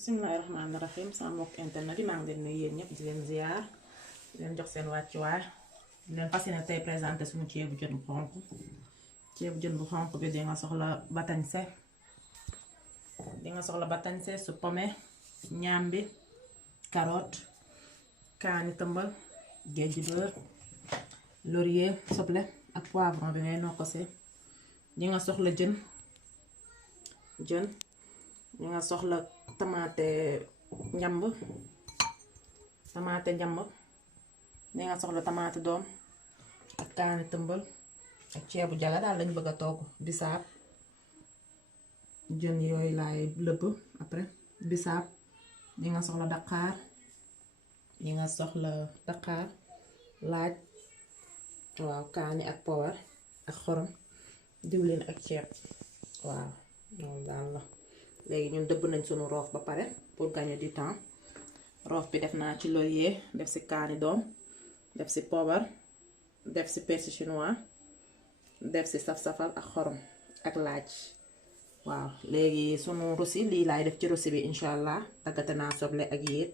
bismillahirrahmanirrahim sama mbokk internet yi maa ngi leen nuyu yéen ñëpp di leen ziar di leen jox seen wàccuwaay di leen fas yéene tey présenté suñu ceebu jën bu xonq bi di nga soxla batañse su pome ñambi carotte kaani tëmbal géej beurre laurier soble ak poivron bi ngay nokkosee di nga soxla jën di nga soxla tamaate ñamb di nga soxla tamaate doom ak kaani tëmbal ak ceebu jala daal lañ bëgg a togg bisaab jën yooyu laay lëbb après bisaab di nga soxla daqaar laaj waaw kaani ak power ak xorom diwlin ak ceeb waaw loolu daal la léegi ñun dëbb nañ sunu roof ba pare pour gagner du temps roof bi def naa ci laurier def ci kaani doom def ci poobar def ci persil chinois def ci saf-safal ak xorom ak laaj waaw léegi sunu rosi lii laay def ci rosi bi incha allah daggate naa soble ak yéet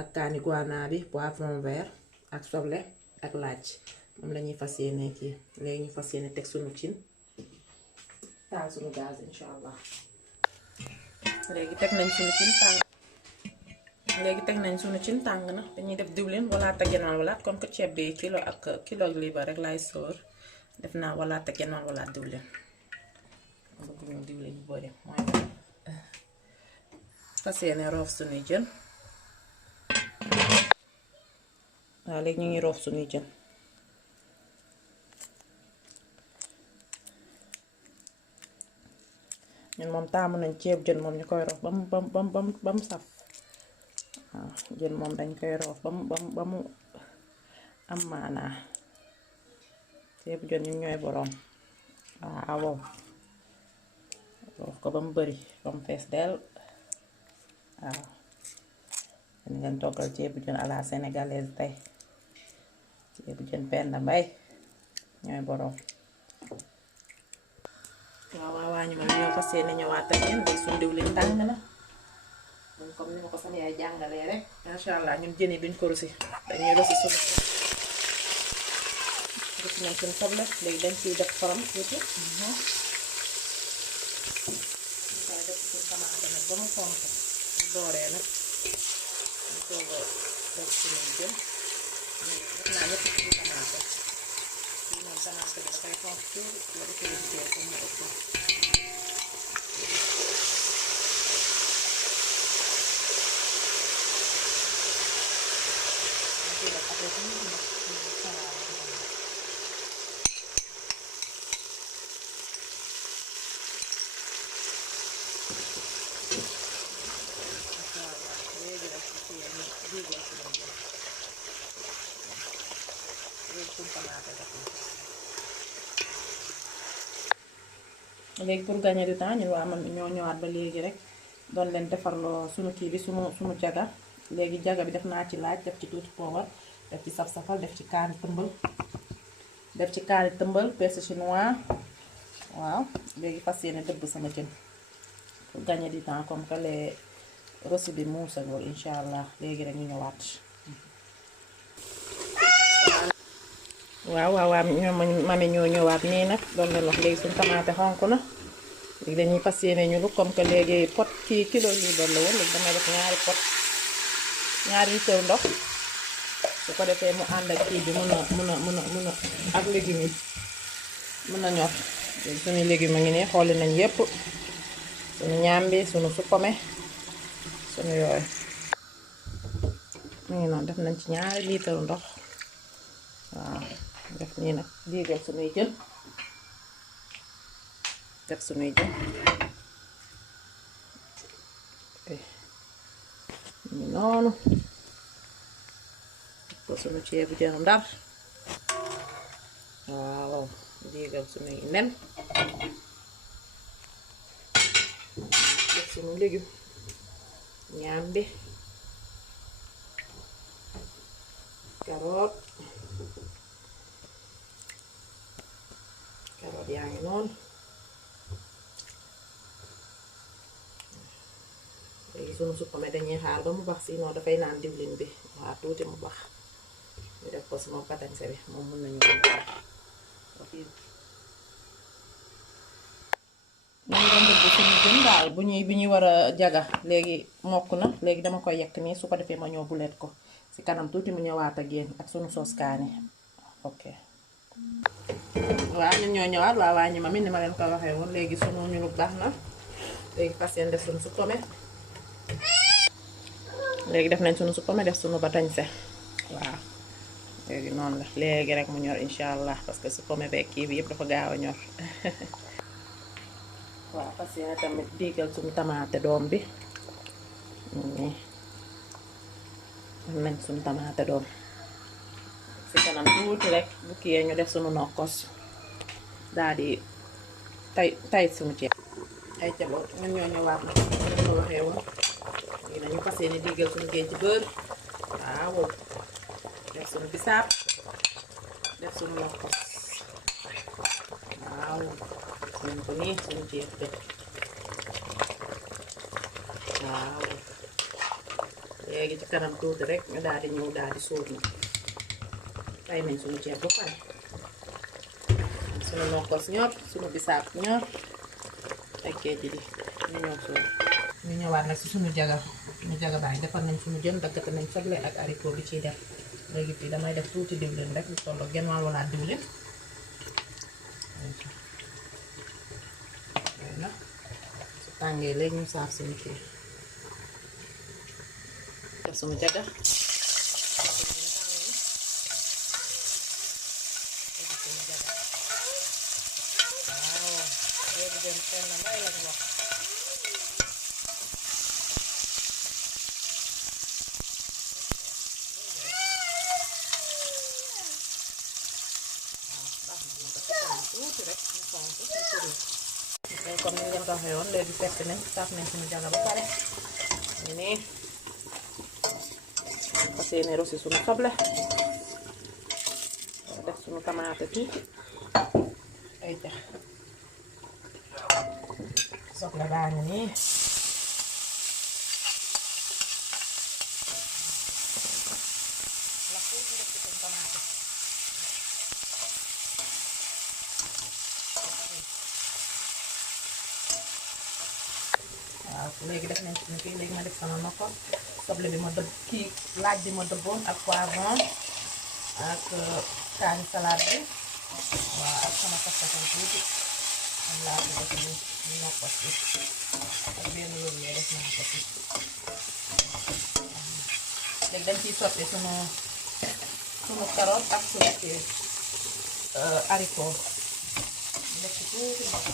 ak kaani guana bi poivron vert ak soble ak laaj moom la ñuy fas yéene kii léegi ñu fas yéene teg sunu cin taal sunu gaz incha allah léegi teg nañ sunu cin tàng na dañuy def diwlin wala te genn-wàll walaat comme que ceeb bi kilo lii ba rek laay sóor def naa wala te genn-wàll walaat diwlin bëgguñu diwlin bu bari mooy fas yéene roof sunuy jën waaw léegi ñu ngi roof sunuy jën ñun moom taamu nañ ceeb jën moom ñu koy roof ba mu saf waaw jën moom dañ koy roof ba mu am maanaa ceeb jën ñu ñooy boroom waaw roof ko ba mu bari ba mu fees del waaw dañ ngeen toggal ceebu jën à la sénégalaise tey ceebu jën Penda Mbaye ñooy boroom waaw ñu ma ñoo fas yéene ñëwaat ak yéen day suñu diwlin tàng na moom comme ni ma ko sama yaay jàngalee rek macha allah ñun jën yi duñ ko rusi dañuy rusi nañ suñu soble léegi dañ ciy def xorom tuuti daay def suñu tamaate nag ba mu xonk bu dooree nag ñu soog a def suñu jën def naa ñetti suñu tamaate fii moom tamaate bi dafay xonk tuuti la defee jën ko mu ëpp léegi pour gagner du temps ñun waa man ñoo ñëwaat ba léegi rek doon leen defarloo sunu kii bi sunu jaga léegi jaga bi def naa ci laaj def ci tuuti poobar def ci saf-safal def ci kaani tëmbal persil chinois waaw léegi fas yéene dëbb sama jën pour gagner du temps comme que les rosi bi muusagul incha allah léegi rek ñu ñëwaat waaw ñoom mami ñoo ñëwaat nii nag doon leen wax léegi suñu tamaate xonk na léegi dañuy fas yéene ñu lu comme que léegi pot kii kilo lii doon la woon léegi damay def ñaari litre ndox su ko defee mu ànd ak kii bi mën a ak légumes yi mën a ñor léegi suñu légumes a ngi nii xooli nañ yépp suñu ñaambi suñu suppome suñu yooyu mu ngi noonu def nañ ci ñaari litre ndox waaw def nii nag diigal suñuy jën def suñuy jën ñu noonu ko suñu ceebu jën Ndar waaw diigal suñuy nen def suñu légume ñambi carotte yaa ngi noonu léegi sunu suppame dañuy xaar ba mu bax sinon dafay naan diwlin bi waaw tuuti mu bax ñu def ko sunu patañse bi moom mën nañu ñu doon dëgg suñu jën daal bu ñuy bi ñuy war a jaga léegi mokk na léegi dama koy yekk nii su ko defee ma ñëw bulet ko ci kanam tuuti mu ñëwaat ak yéen ak sunu soos kaani ok waaw ñun ñoo ñëwaat waa wàññi ma mi ni ma leen ko waxee woon léegi sunu ñulug baax na léegi fas yéene def sunu suppome léegi def nañ sunu suppome def sunu batañse waaw léegi noonu la léegi rek mu ñor incha allah parce que suppome beeg kii bi yëpp dafa gaaw a ñor waaw fas yéene tamit diigal suñu tamaate doom bi nii am nañ suñu tamaate doom ci kanam tuuti rek bu kiyee ñu def suñu nokkos daal di tay suñu ceeb ay caboot ñun ñoo ñëwaat na ñu ko waxee woon léegi dañu fas yéene diigal suñu géej ci beurre waaw def suñu bisaab def suñu nokkos waaw suñu ko nii suñu ceeb bi waaw léegi ci kanam tuuti rek ñu daal di ñëw daal di sóor na tay nañ suñu ceeb ba pare suñu nokkos ñor suñu bisaab ñor ak géej di ñu ñëw sóor ñu ñëwaat nag si suñu jaga baay defar nañ suñu jën daggate nañ soble ak haricot bi ciy def léegi fii damay def tuuti diwlin rek ñu tolloo genn wàll wala diwlin su tàngee léegi ñu saaf suñu kii def suñu jaga waaw léegi jën seen na may lañu wax tuuti rek ñu fonk ñu tëri comme ni ngeen ko waxee woon léegi fekk nañ saaf nañ suñu jaga ba pare ñu nii fas yéene rosi suñu soble def suñu tamaate tuuti ay jax soble baa ngi nii la tuuti def ci suñu tamaate waaw léegi def nañ suñu kii léegi ma def sama nokkos soble bi ma dëbb kii laaj bi ma dëbboon ak poivron ak kaani salade bi waaw ak sama pastakan tuuti am laa ko def ñu nokkos bi ak benn loolu yee def naa ko ci léegi dañ ciy sotti suñu carotte ak suñu kii haricot def ci tuuti ndox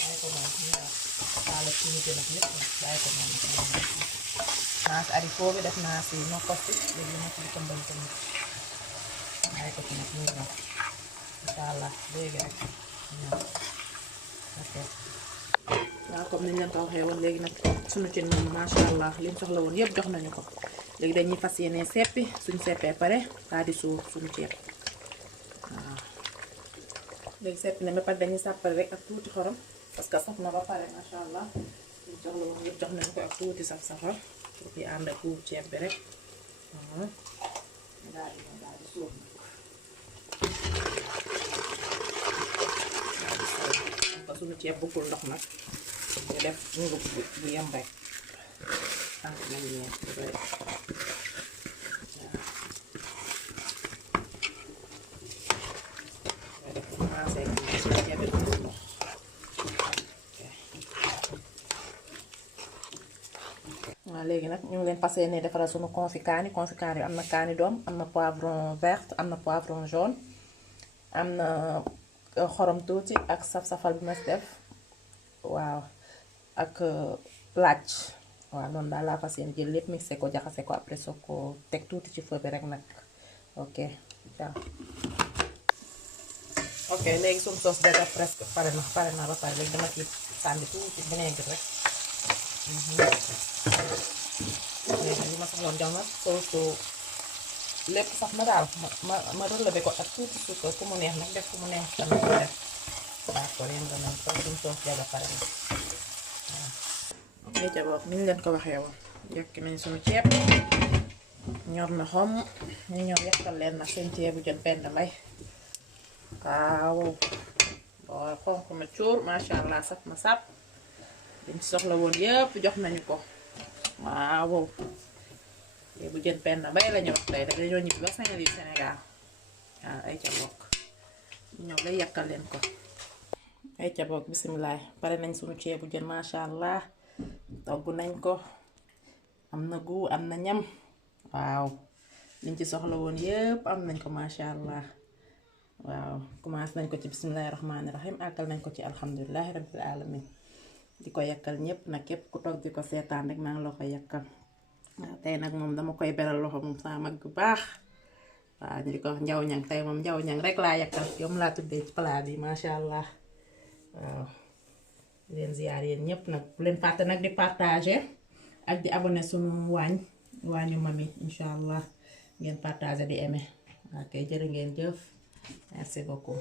bàyyi ko noonu ñu xaaral ci ñu gën a lépp bàyyi ko noonu naa si haricot bi def naa si nokkos bi léegi ma ci tëmbal tamit bàyyi ko ci nag ñu ñëw incha allah léegi rek ñëw ok waaw comme ni ñu leen ko waxee woon léegi nag suñu cin moom macha allah liñ soxla woon yëpp jox nañu ko léegi dañuy fas yéene seppi suñu seppee pare daal di suur suñu ceeb waaw léegi seppi nañ ba pare dañuy sàppal rek ak tuuti xorom parce que saf na ba pare macha allah liñ soxla woon yëpp jox nañu ko ak tuuti saf-safal pour fi ànd ak tuuti ceeb bi rek daal di suur ko suñu ceeb bëggul ndox nag ñu def ngub bu yem rek tànk nañ ñeent bu bëri waaw def commencé suñu ceeb bi ndox waaw léegi nag ñu ngi leen passé ne defaral suñu confit kaani am na kaani doom am na poivron vert am na poivron jaune am na xorom tuuti ak saf-safal bi ma def waaw ak laaj waaw loolu daal laa fas yéene jël lépp mixé ko jaxase ko après soo ko teg tuuti ci feu bi rek nag ok waaw ok léegi suñu sauce déjà presque pare na ba pare léegi dama ci sànni tuuti vinaigre rek léegi li ma soxloon jox na sauce lépp sax na daal ma relevé ko ak tuuti suukar ku mu neex nag def ku mu neex tamit def d'accord yéen nga nag comme suñu sauce déjà pare na waaw ok ay ca boog niñ leen ko waxee woon yekk nañ suñu ceeb ñor na xom ñu ñëw yekkal leen nag seen ceebu jën Penda Mbaye waaw boo xonq na cuur masha Allah saf na sàpp liñ soxla woon yépp jox nañu ko waaw ceebu jën Penda Mbaye lañu wax tey dañoo ñibbi ba Saint-Louis Sénégal waaw ay ca boog ñu ñëw lay yekkal leen ko ay ca boog bisimilah pare nañ suñu ceebu jën masha Allah togg nañ ko am na gu am na ñam waaw liñ ci soxla woon yépp am nañ ko masha Allah waaw commencé nañ ko ci bismillahi rahmaani rahim àggal nañ ko ci alhamdulilahi rabbil alamin di ko yakkal ñépp nag képp ku toog di ko seetaan rek maa ngi la ko yakkal waaw tey nag moom dama koy beral loxo moom sama mag bu baax waaw ñu di ko wax njaw ñang tey moom njaw ñang rek laa yakkal yow laa tuddee ci plat bi masha Allah waaw leen ziyaar yéen ñépp nag bu leen fàtte nag di partager ak di abonné sunu waañu mami insha Allah ngeen partager di aimer ok jërë ngeen jëf merci beaucoup